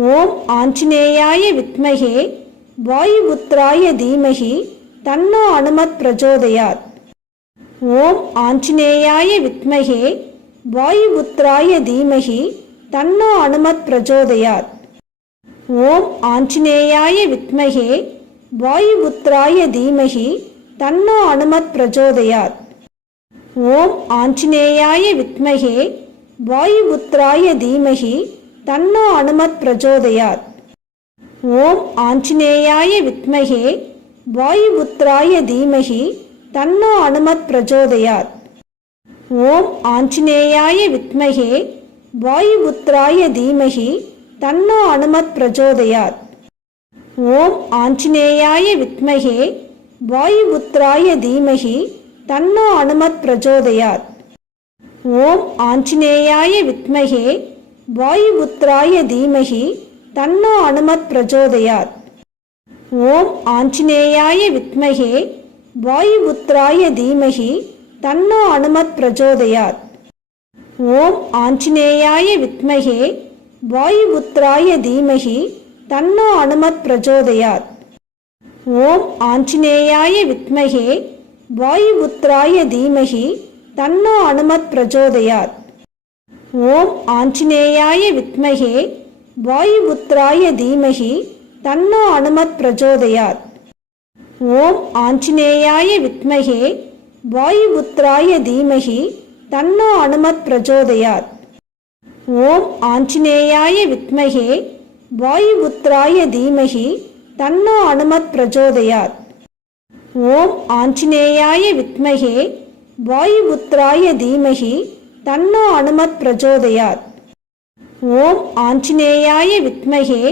ஓம் ஆஞ்சநேயாய வித்மகே வாயுபுத்ராய தீமகி தன்னோ அனுமத் பிரஜோதயாத். ஓம் ஆஞ்சநேயாய வித்மகே வாயுபுத்ராய தீமகி தன்னோ அனுமத் பிரஜோதயாத். ஓம் ஆஞ்சநேயாய வித்மகே வாயுபுத்ராய தீமகி தன்னோ அனுமத் பிரஜோதயாத். ஓம் ஆஞ்சநேயாய வித்மகே வாயுபுத்ராய தீமகி தன்னோ அனுமத் பிரச்சோதயாத் ஓம் ஆஞ்சநேயாய வித்மகே வாயுபுத்திராய தீமகி தன்னோ அனுமத் பிரச்சோதயாத் ஓம் ஆஞ்சநேயாய வித்மகே வாயுபுத்திராய தீமகி தன்னோ அனுமத் பிரச்சோதயாத் ஓம் ஆஞ்சநேயாய வித்மகே வாயுபுத்ராய தீமகி தன்னோ அனுமத் பிரச்சோதயாத் ஓம் ஆஞ்சநேயாய வித்மகே வாயுபுத்ராய தீமகி தன்னோ அனுமத் பிரஜோதயாத். ஓம் ஆஞ்சநேயாய வித்மகே வாயுபுத்ராய தீமகி தன்னோ அனுமத் பிரஜோதயாத். ஓம் ஆஞ்சநேயாய வித்மகே வாயுபுத்ராய தீமகி தன்னோ அனுமத் பிரஜோதயாத். ஓம் ஆஞ்சநேயாய வித்மகே வாயுபுத்ராய தீமகி தன்னோ அனுமத் பிரஜோதயாத். ஓம் ஆஞ்சநேயாய வித்மகே வாயுபுத்ராய தீமகி தன்னோ அனுமத் பிரச்சோதயாத் ஓம் ஆஞ்சநேயாய வித்மகே வாயுபுத்ராய தீமகி தன்னோ அனுமத் பிரச்சோதயாத் ஓம் ஆஞ்சநேயாய வித்மகே வாயுபுத்ராய தீமகி தன்னோ அனுமத் பிரச்சோதயாத் ஓம் ஆஞ்சநேயாய வித்மகே வாயுபுத்ராய தீமகி தன்னோ அனுமத் பிரச்சோதயாத் ஓம் ஆஞ்சநேயாய வித்மகே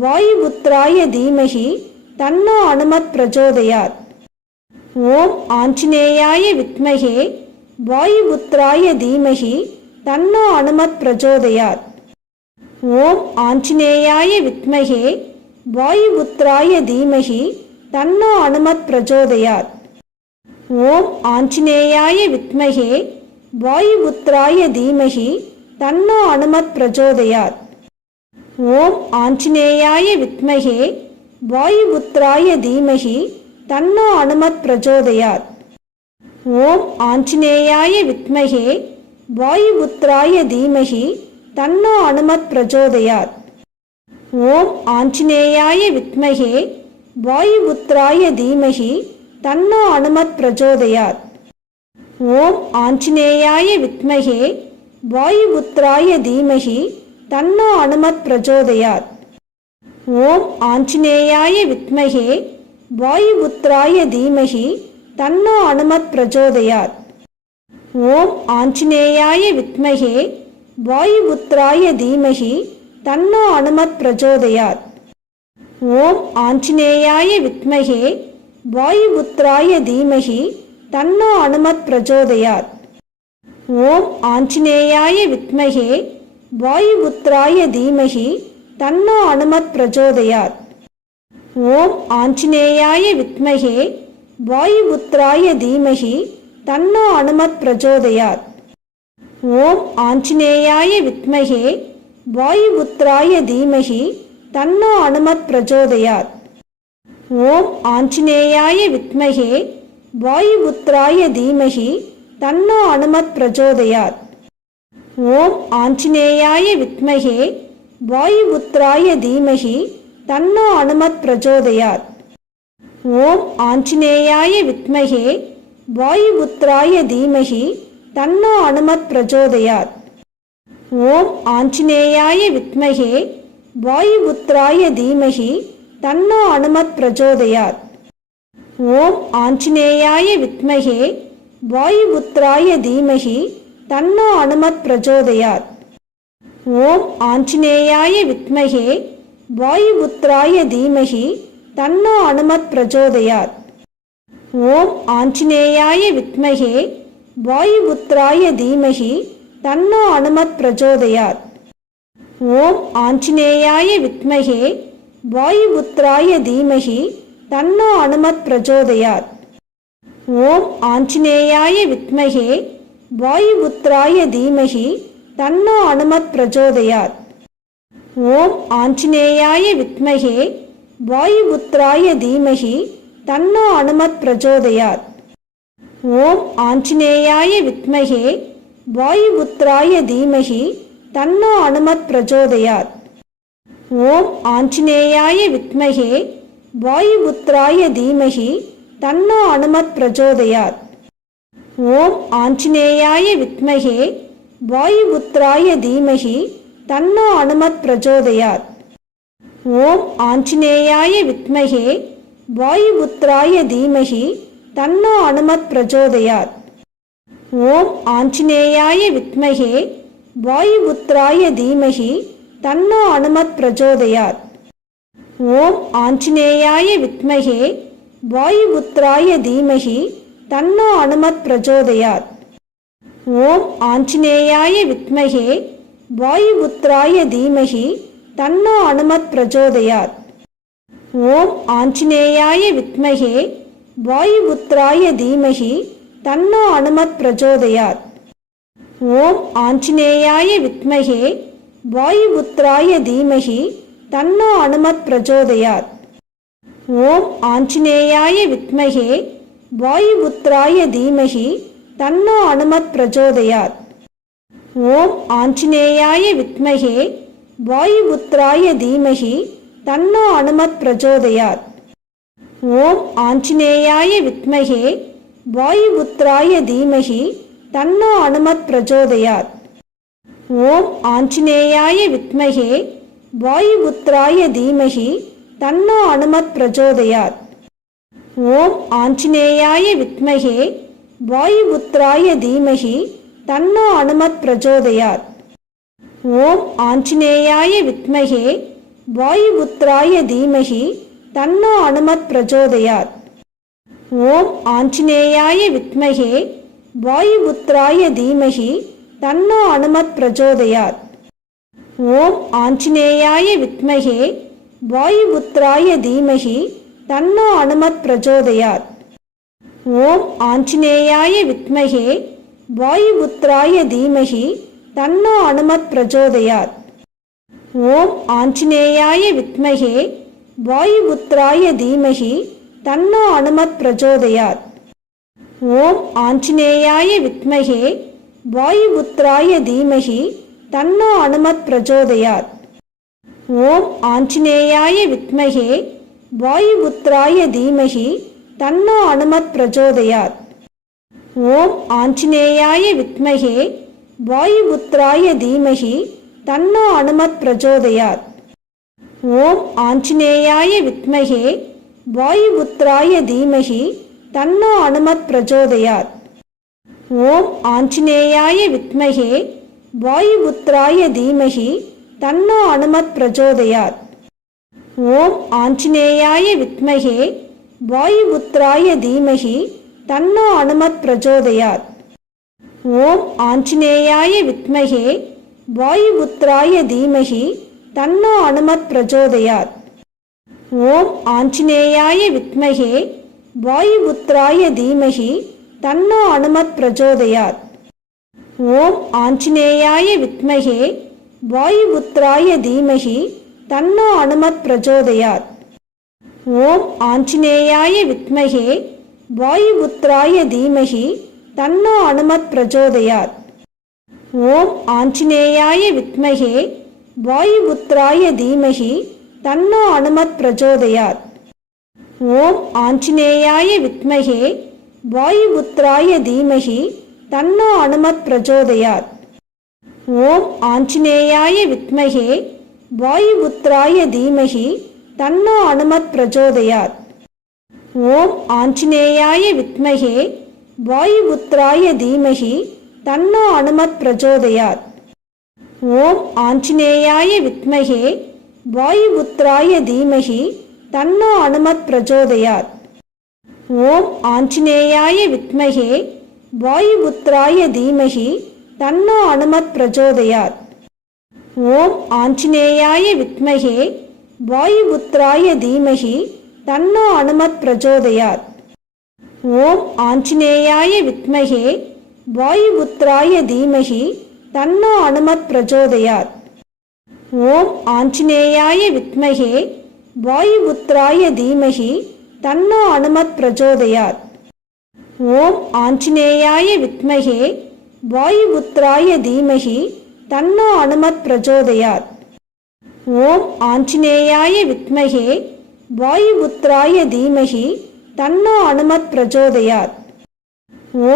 வாயுபுத்ராய தீமகி தன்னோ அனுமத் பிரச்சோதயாத் ஓம் ஆஞ்சநேயாய வித்மகே வாயுபுத்ராய தீமகி தன்னோ அனுமத் பிரச்சோதயாத் ஓம் ஆஞ்சநேயாய வித்மகே வாயுபுத்ராய தீமகி தன்னோ அனுமத் பிரச்சோதயாத் ஓம் ஆஞ்சநேயாய வித்மகே வாயுபுத்ராய தீமகி தன்னோ அனுமத் பிரச்சோதயாத் ஓம் ஆஞ்சநேயாய வித்மகே வாயுபுத்ராய தீமகி தன்னோ அனுமத் பிரச்சோதயாத் ஓம் ஆஞ்சநேயாய வித்மகே வாயுபுத்ராய தீமகி தன்னோ அனுமத் பிரச்சோதயாத் ஓம் ஆஞ்சநேயாய வித்மகே வாயுபுத்ராய தீமகி தன்னோ அனுமத் பிரச்சோதயாத் ஓம் ஆஞ்சநேயாய வித்மகே வாயுபுத்ராய தீமகி தன்னோ அனுமத் பிரச்சோதயாத் ஓம் ஆஞ்சநேயாய வித்மகே வாயுபுத்ராய தீமகி தன்னோ அனுமத் பிரச்சோதயாத் ஓம் ஆஞ்சநேயாய வித்மகே வாயுபுத்ராய தீமகி தன்னோ அனுமத் பிரச்சோதயாத் ஓம் ஆஞ்சநேயாய வித்மகே வாயுபுத்ராய தீமகி தன்னோ அனுமத் பிரச்சோதயாத் ஓம் ஆஞ்சநேயாய வித்மகே வாயுபுத்ராய தீமகி தன்னோ அனுமத் பிரச்சோதயாத் ஓம் ஆஞ்சநேயாய வித்மகே வாயுபுத்ராய தீமகி தன்னோ அனுமத் பிரச்சோதயாத் ஓம் ஆஞ்சநேயாய வித்மகே வாயுபுத்ராய தீமகி தன்னோ அனுமத் பிரச்சோதயாத் ஓம் ஆஞ்சநேயாய வித்மகே வாயுபுத்ராய தீமகி தன்னோ அனுமத் பிரச்சோதயாத் ஓம் ஆஞ்சநேயாய வித்மகே வாயுபுத்ராய தீமகி தன்னோ அனுமத் பிரச்சோதயாத் ஓம் ஆஞ்சநேயாய வித்மகே வாயுபுத்ராய தீமகி தன்னோ அனுமத் பிரச்சோதயாத் ஓம் ஆஞ்சநேயாய வித்மகே வாயுபுத்ராய தீமகி தன்னோ அனுமத் பிரச்சோதயாத் ஓம் ஆஞ்சநேயாய வித்மகே வாயுபுத்ராய தீமகி தன்னோ அனுமத் பிரஜோதயாத். ஓம் ஆஞ்சநேயாய வித்மகே வாயுபுத்ராய தீமகி தன்னோ அனுமத் பிரஜோதயாத். ஓம் ஆஞ்சநேயாய வித்மகே வாயுபுத்ராய தீமகி தன்னோ அனுமத் பிரஜோதயாத். ஓம் ஆஞ்சநேயாய வித்மகே வாயுபுத்ராய தீமகி தன்னோ அனுமத் பிரச்சோதயாத் ஓம் ஆஞ்சநேயாய வித்மகே வாயுபுத்ராய தீமகி தன்னோ அனுமத் பிரச்சோதயாத் ஓம் ஆஞ்சநேயாய வித்மகே வாயுபுத்ராய தீமகி தன்னோ அனுமத் பிரச்சோதயாத் ஓம் ஆஞ்சநேயாய வித்மகே வாயுபுத்ராய தீமகி தன்னோ அனுமத் பிரச்சோதயாத் ஓம் ஆஞ்சநேயாய வித்மகே வாயுபுத்ராய தீமகி தன்னோ அனுமத் பிரஜோதயாத். ஓம் ஆஞ்சநேயாய வித்மகே வாயுபுத்ராய தீமகி தன்னோ அனுமத் பிரஜோதயாத். ஓம் ஆஞ்சநேயாய வித்மகே வாயுபுத்ராய தீமகி தன்னோ அனுமத் பிரஜோதயாத். ஓம் ஆஞ்சநேயாய வித்மகே வாயுபுத்ராய தீமகி தன்னோ அனுமத் பிரஜோதயாத். ஓம் ஆஞ்சநேயாய வித்மகே வாயுபுத்ராய தீமகி தன்னோ அனுமத் பிரஜோதயாத். ஓம் ஆஞ்சநேயாய வித்மகே வாயுபுத்ராய தீமகி தன்னோ அனுமத் பிரஜோதயாத். ஓம் ஆஞ்சநேயாய வித்மகே வாயுபுத்ராய தீமகி தன்னோ அனுமத் பிரஜோதயாத். ஓம் ஆஞ்சநேயாய வித்மகே வாயுபுத்ராய தீமகி தன்னோ அனுமத் பிரச்சோதயாத் ஓம் ஆஞ்சநேயாய வித்மகே வாயுபுத்ராய தீமகி தன்னோ அனுமத் பிரச்சோதயாத் ஓம் ஆஞ்சநேயாய வித்மகே வாயுபுத்ராய தீமகி தன்னோ அனுமத் பிரச்சோதயாத் ஓம் ஆஞ்சநேயாய வித்மகே வாயுபுத்ராய தீமகி தன்னோ அனுமத் பிரச்சோதயாத் ஓம் ஆஞ்சநேயாய வித்மகே வாயுபுத்ராய தீமகி தன்னோ அனுமத் பிரச்சோதயாத் ஓம் ஆஞ்சநேயாய வித்மகே வாயுபுத்ராய தீமகி தன்னோ அனுமத் பிரச்சோதயாத் ஓம் ஆஞ்சநேயாய வித்மகே வாயுபுத்ராய தீமகி தன்னோ அனுமத் பிரச்சோதயாத் ஓம் ஆஞ்சநேயாய வித்மகே வாயுபுத்ராய தீமகி தன்னோ அனுமத் பிரச்சோதயாத் ஓம் ஆஞ்சநேயாய வித்மகே வாயுபுத்ராய தீமகி தன்னோ அனுமத் பிரஜோதயாத். ஓம் ஆஞ்சநேயாய வித்மகே வாயுபுத்ராய தீமகி தன்னோ அனுமத் பிரஜோதயாத். ஓம் ஆஞ்சநேயாய வித்மகே வாயுபுத்ராய தீமகி தன்னோ அனுமத் பிரஜோதயாத். ஓம் ஆஞ்சநேயாய வித்மகே வாயுபுத்ராய தீமகி தன்னோ அனுமத் பிரச்சோதயாத் ஓம் ஆஞ்சநேயாய வித்மகே வாயுபுத்ராய தீமகி தன்னோ அனுமத் பிரச்சோதயாத் ஓம் ஆஞ்சநேயாய வித்மகே வாயுபுத்ராய தீமகி தன்னோ அனுமத் பிரச்சோதயாத் ஓம் ஆஞ்சநேயாய வித்மகே வாயுபுத்ராய தீமகி தன்னோ அனுமத் பிரச்சோதயாத் ஓம் ஆஞ்சநேயாய வித்மகே வாயுபுத்ராய தீமகி தன்னோ அனுமத் பிரச்சோதயாத் ஓம் ஆஞ்சநேயாய வித்மகே வாயுபுத்ராய தீமகி தன்னோ அனுமத் பிரச்சோதயாத் ஓம் ஆஞ்சநேயாய வித்மகே வாயுபுத்ராய தீமகி தன்னோ அனுமத் பிரச்சோதயாத் ஓம் ஆஞ்சநேயாய வித்மகே வாயுபுத்ராய தீமகி தன்னோ அனுமத் பிரச்சோதயாத் ஓம் ஆஞ்சநேயாய வித்மகே வாயுபுத்ராய தீமகி தன்னோ அனுமத் பிரச்சோதயாத் ஓம் ஆஞ்சநேயாய வித்மகே வாயுபுத்ராய தீமகி தன்னோ அனுமத் பிரச்சோதயாத் ஓம் ஆஞ்சநேயாய வித்மகே வாயுபுத்ராய தீமகி தன்னோ அனுமத் பிரச்சோதயாத் ஓம் ஆஞ்சநேயாய வித்மகே வாயுபுத்ராய தீமகி தன்னோ அனுமத் பிரச்சோதயாத் ஓம் ஆஞ்சநேயாய வித்மகே வாயுபுத்ராய தீமகி தன்னோ அனுமத் பிரச்சோதயாத் ஓம் ஆஞ்சநேயாய வித்மகே வாயுபுத்ராய தீமகி தன்னோ அனுமத் பிரச்சோதயாத் ஓம் ஆஞ்சநேயாய வித்மகே வாயுபுத்ராய தீமகி தன்னோ அனுமத் பிரச்சோதயாத் ஓம் ஆஞ்சநேயாய வித்மகே வாயுபுத்ராய தீமகி தன்னோ அனுமத் பிரச்சோதயாத் ஓம் ஆஞ்சநேயாய வித்மகே வாயுபுத்ராய தீமகி தன்னோ அனுமத் பிரச்சோதயாத் ஓம் ஆஞ்சநேயாய வித்மகே வாயுபுத்ராய தீமகி தன்னோ அனுமத் பிரச்சோதயாத் ஓம் ஆஞ்சநேயாய வித்மகே வாயுபுத்ராய தீமகி தன்னோ அனுமத் பிரச்சோதயாத் ஓம் ஆஞ்சநேயாய வித்மகே வாயுபுத்ராய தீமகி தன்னோ அனுமத் பிரஜோதயாத். ஓம் ஆஞ்சநேயாய வித்மகே வாயுபுத்ராய தீமகி தன்னோ அனுமத் பிரஜோதயாத்.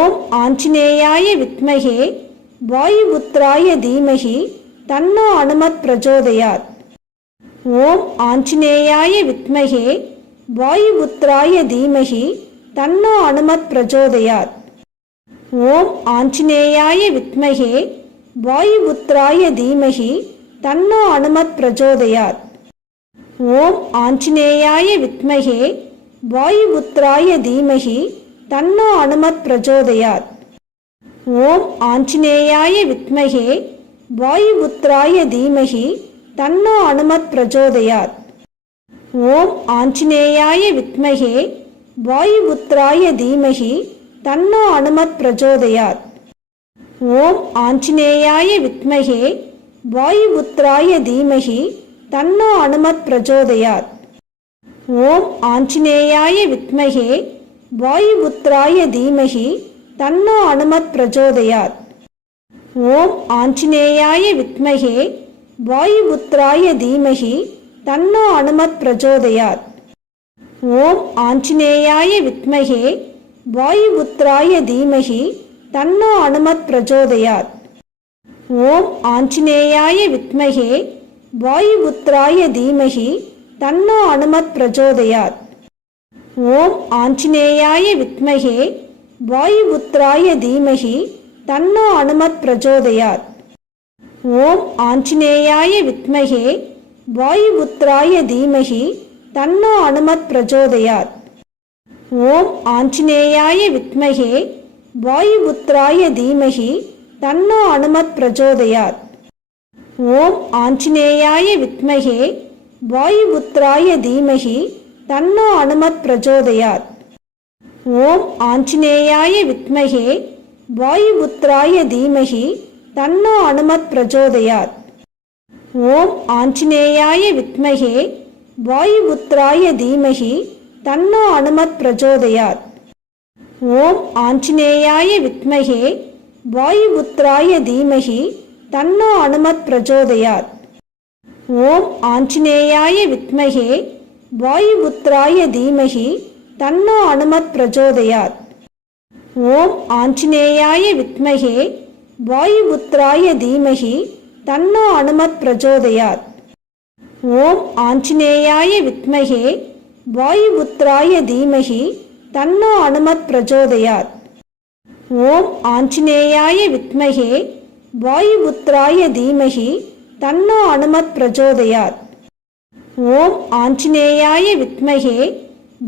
ஓம் ஆஞ்சநேயாய வித்மகே வாயுபுத்ராய தீமகி தன்னோ அனுமத் பிரஜோதயாத். ஓம் ஆஞ்சநேயாய வித்மகே வாயுபுத்ராய தீமகி தன்னோ அனுமத் பிரச்சோதயாத் ஓம் ஆஞ்சநேயாய வித்மகே வாயுபுத்ராய தீமகி தன்னோ அனுமத் பிரச்சோதயாத் ஓம் ஆஞ்சநேயாய வித்மகே வாயுபுத்ராய தீமகி தன்னோ அனுமத் பிரச்சோதயாத் ஓம் ஆஞ்சநேயாய வித்மகே வாயுபுத்ராய தீமகி தன்னோ அனுமத் பிரச்சோதயாத் ஓம் ஆஞ்சநேயாய வித்மகே வாயுபுத்ராய தீமகி தன்னோ அனுமத் பிரச்சோதயாத் ஓம் ஆஞ்சநேயாய வித்மகே வாயுபுத்ராய தீமகி தன்னோ அனுமத் பிரச்சோதயாத் ஓம் ஆஞ்சநேயாய வித்மகே வாயுபுத்ராய தீமகி தன்னோ அனுமத் பிரச்சோதயாத் ஓம் ஆஞ்சநேயாய வித்மகே வாயுபுத்ராய தீமகி தன்னோ அனுமத் பிரச்சோதயாத் ஓம் ஆஞ்சநேயாய வித்மகே வாயுபுத்ராய தீமகி தன்னோ அனுமத் பிரச்சோதயாத் ஓம் ஆஞ்சநேயாய வித்மகே வாயுபுத்ராய தீமகி தன்னோ அனுமத் பிரச்சோதயாத் ஓம் ஆஞ்சநேயாய வித்மகே வாயுபுத்ராய தீமகி தன்னோ அனுமத் பிரச்சோதயாத் ஓம் ஆஞ்சநேயாய வித்மகே வாயுபுத்ராய தீமகி தன்னோ அனுமத் பிரச்சோதயாத் ஓம் ஆஞ்சநேயாய வித்மகே வாயுபுத்ராய தீமகி தன்னோ அனுமத் பிரச்சோதயாத் ஓம் ஆஞ்சநேயாய வித்மகே வாயுபுத்ராய தீமகி தன்னோ அனுமத் பிரச்சோதயாத் ஓம் ஆஞ்சநேயாய வித்மகே வாயுபுத்ராய தீமகி தன்னோ அனுமத் பிரச்சோதயாத் ஓம் ஆஞ்சநேயாய வித்மகே வாயுபுத்ராய தீமகி தன்னோ அனுமத் பிரச்சோதயாத் ஓம் ஆஞ்சநேயாய வித்மகே வாயுபுத்ராய தீமகி தன்னோ அனுமத் பிரச்சோதயாத் ஓம் ஆஞ்சநேயாய வித்மகே வாயுபுத்ராய தீமகி தன்னோ அனுமத் பிரச்சோதயாத் ஓம் ஆஞ்சநேயாய வித்மகே வாயுபுத்ராய தீமகி தன்னோ அனுமத் பிரச்சோதயாத் ஓம் ஆஞ்சநேயாய வித்மகே வாயுபுத்ராய தீமகி தன்னோ அனுமத் பிரச்சோதயாத் ஓம் ஆஞ்சநேயாய வித்மகே வாயுபுத்ராய தீமகி தன்னோ அனுமத் பிரச்சோதயாத் ஓம் ஆஞ்சநேயாய வித்மகே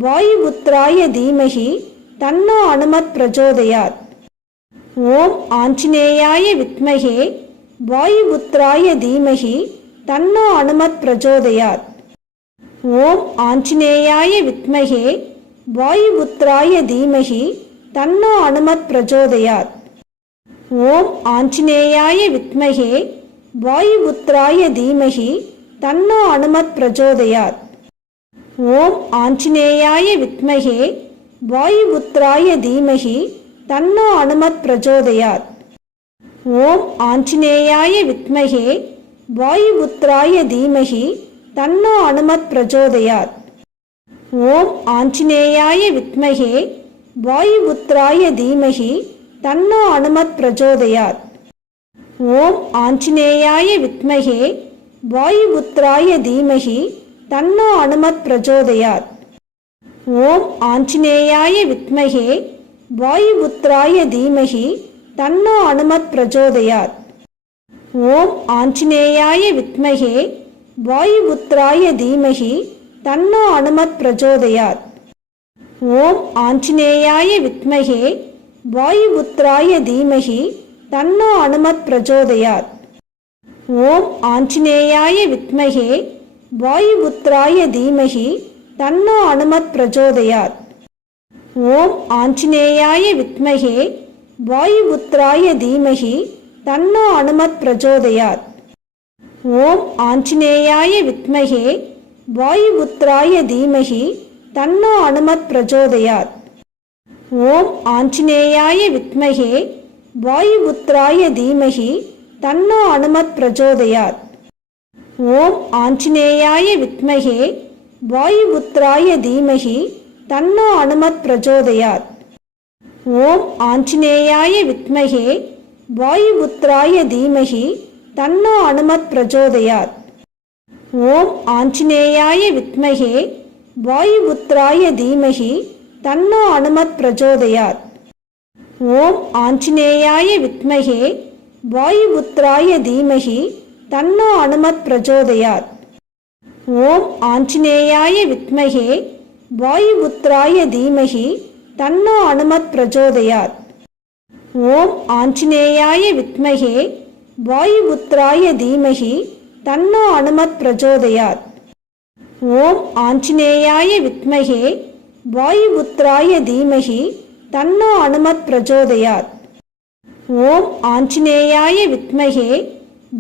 வாயுபுத்ராய தீமகி தன்னோ அனுமத் பிரச்சோதயாத் ஓம் ஆஞ்சநேயாய வித்மகே வாயுபுத்ராய தீமகி தன்னோ அனுமத் பிரச்சோதயாத் ஓம் ஆஞ்சநேயாய வித்மகே வாயுபுத்ராய தீமகி தன்னோ அனுமத் பிரச்சோதயாத் ஓம் ஆஞ்சநேயாய வித்மகே வாயுபுத்ராய தீமகி தன்னோ அனுமத் பிரச்சோதயாத் ஓம் ஆஞ்சநேயாய வித்மகே வாயுபுத்ராய தீமகி தன்னோ அனுமத் பிரச்சோதயாத் ஓம் ஆஞ்சநேயாய வித்மகே வாயுபுத்ராய தீமகி தன்னோ அனுமத் பிரச்சோதயாத் ஓம் ஆஞ்சநேயாய வித்மகே வாயுபுத்ராய தீமகி தன்னோ அனுமத் பிரச்சோதயாத் ஓம் ஆஞ்சநேயாய வித்மகே வாயுபுத்ராய தீமகி தன்னோ அனுமத் பிரச்சோதயாத் ஓம் ஆஞ்சநேயாய வித்மகே வாயுபுத்ராய தீமகி தன்னோ அனுமத் பிரச்சோதயாத் ஓம் ஆஞ்சநேயாய வித்மகே வாயுபுத்ராய தீமகி தன்னோ அனுமத் பிரஜோதயாத். ஓம் ஆஞ்சநேயாய வித்மகே வாயுபுத்ராய தீமகி தன்னோ அனுமத் பிரஜோதயாத். ஓம் ஆஞ்சநேயாய வித்மகே வாயுபுத்ராய தீமகி தன்னோ அனுமத் பிரஜோதயாத். ஓம் ஆஞ்சநேயாய வித்மகே வாயுபுத்ராய தீமகி தன்னோ அனுமத் பிரச்சோதயாத் ஓம் ஆஞ்சநேயாய வித்மகே வாயுபுத்ராய தீமகி தன்னோ அனுமத் பிரச்சோதயாத் ஓம் ஆஞ்சநேயாய வித்மகே வாயுபுத்ராய தீமகி தன்னோ அனுமத் பிரச்சோதயாத் ஓம் ஆஞ்சநேயாய வித்மகே வாயுபுத்ராய தீமகி தன்னோ அனுமத் பிரச்சோதயாத் ஓம் ஆஞ்சநேயாய வித்மகே வாயுபுத்ராய தீமகி தன்னோ அனுமத் பிரச்சோதயாத் ஓம் ஆஞ்சநேயாய வித்மகே வாயுபுத்ராய தீமகி தன்னோ அனுமத் பிரச்சோதயாத் ஓம் ஆஞ்சநேயாய வித்மகே வாயுபுத்ராய தீமகி தன்னோ அனுமத் பிரச்சோதயாத் ஓம் ஆஞ்சநேயாய வித்மகே வாயுபுத்ராய தீமகி தன்னோ அனுமத் பிரச்சோதயாத் ஓம் ஆஞ்சநேயாய வித்மகே வாயுபுத்ராய தீமகி தன்னோ அனுமத் பிரச்சோதயாத் ஓம் ஆஞ்சநேயாய வித்மகே வாயுபுத்ராய தீமகி தன்னோ அனுமத் பிரச்சோதயாத் ஓம் ஆஞ்சநேயாய வித்மகே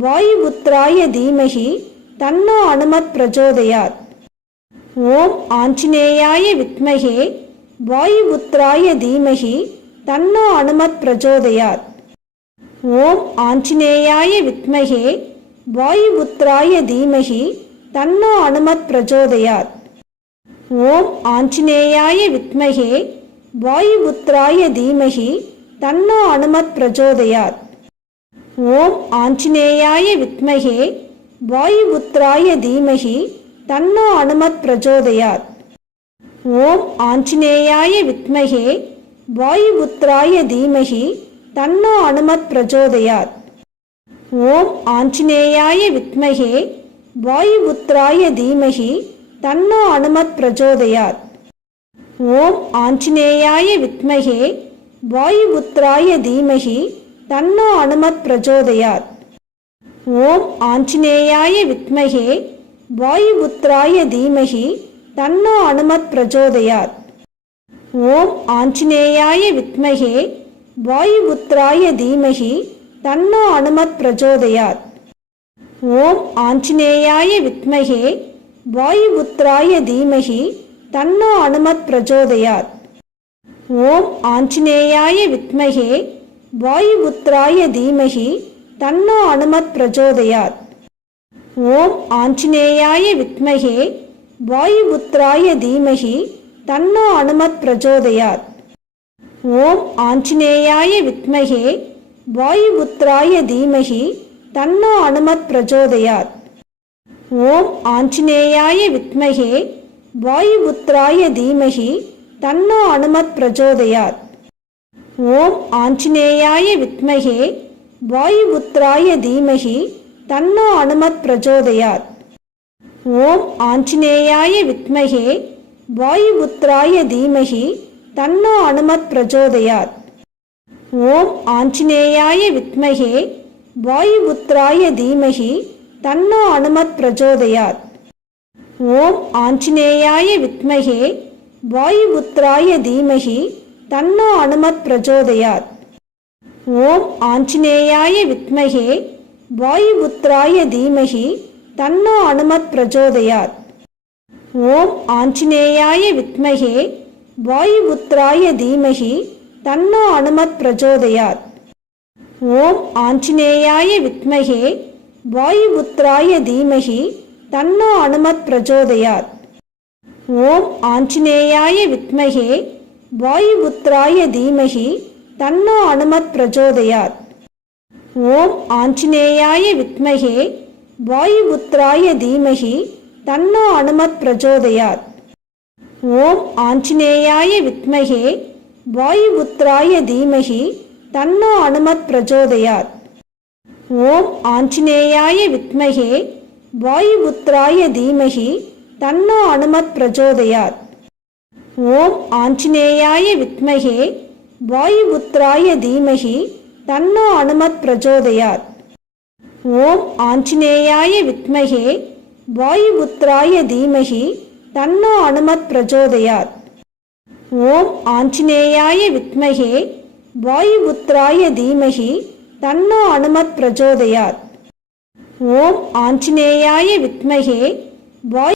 வாயுபுத்ராய தீமகி தன்னோ அனுமத் பிரச்சோதயாத் ஓம் ஆஞ்சநேயாய வித்மகே வாயுபுத்ராய தீமகி தன்னோ அனுமத் பிரச்சோதயாத் ஓம் ஆஞ்சநேயாய வித்மகே வாயுபுத்ராய தீமகி தன்னோ அனுமத் பிரச்சோதயாத் ஓம் ஆஞ்சநேயாய வித்மகே வாயுபுத்ராய தீமகி தன்னோ அனுமத் பிரச்சோதயாத் ஓம் ஆஞ்சநேயாய வித்மகே வாயுபுத்ராய தீமகி தன்னோ அனுமத் பிரச்சோதயாத் ஓம் ஆஞ்சநேயாய வித்மகே வாயுபுத்ராய தீமகி தன்னோ அனுமத் பிரச்சோதயாத் ஓம் ஆஞ்சநேயாய வித்மகே வாயுபுத்ராய தீமகி தன்னோ அனுமத் பிரச்சோதயாத் ஓம் ஆஞ்சநேயாய வித்மகே வாயுபுத்ராய தீமகி தன்னோ அனுமத் பிரச்சோதயாத் ஓம் ஆஞ்சநேயாய வித்மகே வாயுபுத்ராய தீமகி தன்னோ அனுமத் பிரச்சோதயாத் ஓம் ஆஞ்சநேயாய வித்மகே வாயுபுத்ராய தீமகி தன்னோ அனுமத் பிரஜோதயாத். ஓம் ஆஞ்சநேயாய வித்மகே வாயுபுத்ராய தீமகி தன்னோ அனுமத் பிரஜோதயாத். ஓம் ஆஞ்சநேயாய வித்மகே வாயுபுத்ராய தீமகி தன்னோ அனுமத் பிரஜோதயாத். ஓம் ஆஞ்சநேயாய வித்மகே வாயுபுத்ராய தீமகி தன்னோ அனுமத் பிரச்சோதயாத் ஓம் ஆஞ்சநேயாய வித்மகே வாயுபுத்ராய தீமகி தன்னோ அனுமத் பிரச்சோதயாத் ஓம் ஆஞ்சநேயாய வித்மகே வாயுபுத்ராய தீமகி தன்னோ அனுமத் பிரச்சோதயாத் ஓம் ஆஞ்சநேயாய வித்மகே வாயுபுத்ராய தீமகி தன்னோ அனுமத் பிரச்சோதயாத் ஓம் ஆஞ்சநேயாய வித்மகே வாயுபுத்ராய தீமகி தன்னோ அனுமத் பிரச்சோதயாத் ஓம் ஆஞ்சநேயாய வித்மகே வாயுபுத்ராய தீமகி தன்னோ அனுமத் பிரச்சோதயாத் ஓம் ஆஞ்சநேயாய வித்மகே வாயுபுத்ராய தீமகி தன்னோ அனுமத் பிரச்சோதயாத் ஓம் ஆஞ்சநேயாய வித்மகே வாயுபுத்ராய தீமகி தன்னோ அனுமத் பிரச்சோதயாத் ஓம் ஆஞ்சநேயாய வித்மகே வாயுபுத்ராய தீமகி தன்னோ அனுமத் பிரஜோதயாத். ஓம் ஆஞ்சநேயாய வித்மகே வாயுபுத்ராய தீமகி தன்னோ அனுமத் பிரஜோதயாத். ஓம் ஆஞ்சநேயாய வித்மகே வாயுபுத்ராய தீமகி தன்னோ அனுமத் பிரஜோதயாத். ஓம் ஆஞ்சநேயாய வித்மகே வாயுபுத்ராய தீமகி தன்னோ அனுமத் பிரச்சோதயாத் ஓம் ஆஞ்சநேயாய வித்மகே வாயுபுத்ராய தீமகி தன்னோ அனுமத் பிரச்சோதயாத் ஓம் ஆஞ்சநேயாய வித்மகே வாயுபுத்ராய தீமகி தன்னோ அனுமத் பிரச்சோதயாத் ஓம் ஆஞ்சநேயாய வித்மகே வாயுபுத்ராய தீமகி தன்னோ அனுமத் பிரச்சோதயாத் ஓம் ஆஞ்சநேயாய வித்மகே வாயுபுத்ராய தீமகி தன்னோ அனுமத் பிரச்சோதயாத் ஓம் ஆஞ்சநேயாய வித்மகே வாயுபுத்ராய தீமகி தன்னோ அனுமத் பிரச்சோதயாத் ஓம் ஆஞ்சநேயாய வித்மகே வாயு